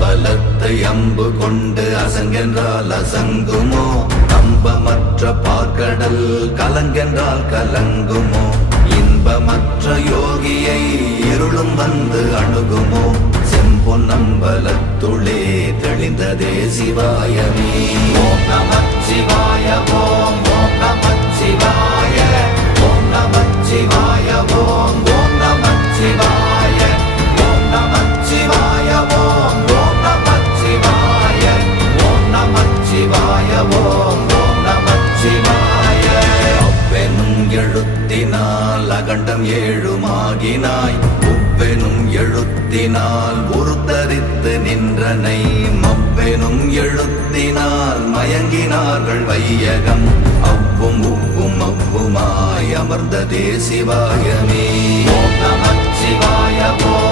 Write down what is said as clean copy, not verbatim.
அம்பலத்தை அம்பு கொண்டு அசங்கென்றால் அசங்குமோ? நம்பமற்ற பார்க்கடல் கலங்கென்றால் கலங்குமோ? இன்பமற்ற யோகியை இருளும் வந்து அணுகுமோ? செம்பொன்னம்பலத்துளே தெளிந்ததே சிவாயமே. ஓம் நமச்சிவாய ஓம் ஓம் நமச்சிவாய ஓம் நமச்சிவாய ஓம் ஓம் நமச்சிவாய ஓம் நமச்சிவாய ஓம் ஓம் நமச்சிவாய ஓம் நமச்சிவாய ஓம் ஓம் நமச்சிவாய. அவ்வெனும் எழுத்தினால் அகண்டம் ஏழுமாகினாய், உவ்வெனும் எழுத்தினால் உருத்தரித்து நின்றனை, மவ்வெனும் எழுத்தினால் மயங்கினார்கள் வையகம். அவ்வும் உவ்வும் அவ்வுமாய் அமர்ந்ததே சிவாயமே. ஓம் நமச்சிவாய ஓம்